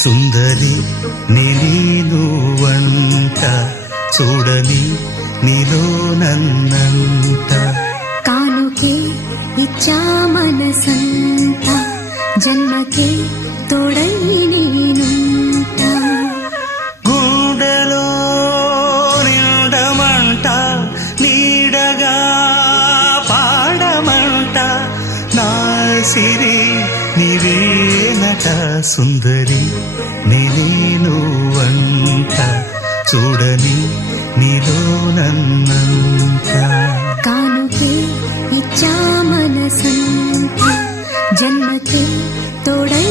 సుందరి నేను వంట చూడని నీలో నన్నంట కానుకే ఇచ్చా మనసంత జన్మకే తోడై నేనుంట గుండెలో నిండమంట నీడగా పాడమంట నా సిరి నీవేనట సుందరి నేను వంట చూడని నీలో నన్నంత కానుకే ఇచ్చా మనసంత జన్మకే తోడై